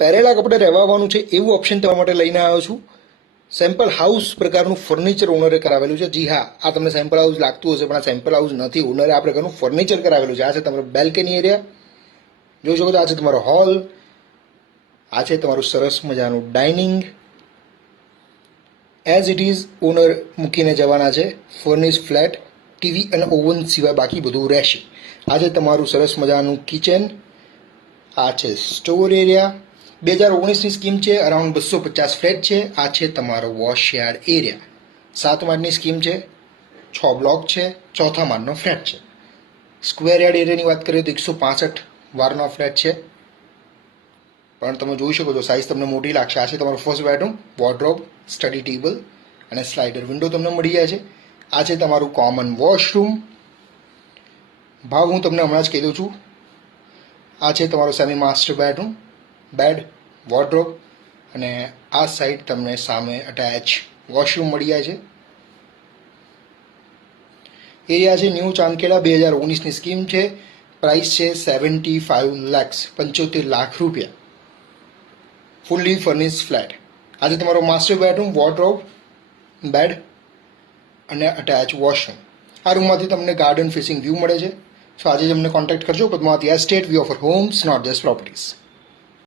પહેરેલા કપડે રહેવાનું છે એવું ઓપ્શન તમારા માટે લઈને આવ્યો છું. સેમ્પલ હાઉસ પ્રકારનું ફર્નિચર ઓનરે કરાવેલું છે. જી હા, આ તમને સેમ્પલ હાઉસ લાગતું હશે, પણ આ સેમ્પલ હાઉસ નથી. ઓનરે આ પ્રકારનું ફર્નિચર કરાવેલું છે. આ છે તમારો બેલ્કની એરિયા, જોઈ શકો છો. આ છે તમારો હોલ, આ છે તમારું સરસ મજાનું dining. As it is owner મૂકીને જવાના છે. ફર્નિશ ફ્લેટ, ટીવી અને ઓવન સિવાય બાકી બધું રહેશે. આ છે તમારું સરસ મજાનું કિચન. આ છે સ્ટોર એરિયા. 2019ની સ્કીમ છે, અરાઉન્ડ 250 ફ્લેટ છે. આ છે તમારો વોશયાર્ડ એરિયા. 7 માળની સ્કીમ છે, 6 બ્લોક છે, ચોથા માળનો ફ્લેટ છે. સ્ક્વેર યાર્ડ એરિયાની વાત કરીએ તો 165 વારનો ફ્લેટ છે, પણ તમે જોઈ શકો છો સાઇઝ તમને મોટી લાગશે. આ છે તમારો first bedroom, wardrobe, study table અને સ્લાઇડર વિન્ડો તમને મળી જાય છે. આ છે તમારું કોમન વોશરૂમ. ભાવ હું તમને હમણાં જ કહી દઉં છું. આ છે તમારો semi master bedroom, bed, wardrobe અને આ સાઈડ તમને સામે અટેચ વોશરૂમ મળી જાય છે. એરિયા છે ન્યૂ ચાંદખેડા. 2019ની સ્કીમ છે. પ્રાઇસ છે 75 lakhs, 75 લાખ રૂપિયા. Fully furnish flat. આજે તમારો માસ્ટર બેડરૂમ, વોર્ડરોબ, બેડ અને અટેચ વોશરૂમ. આ રૂમમાંથી તમને ગાર્ડન ફેસિંગ વ્યૂ મળે છે. સો આજે જ અમને કોન્ટેક્ટ કરજો. Padmavati estate, we offer homes, not just properties.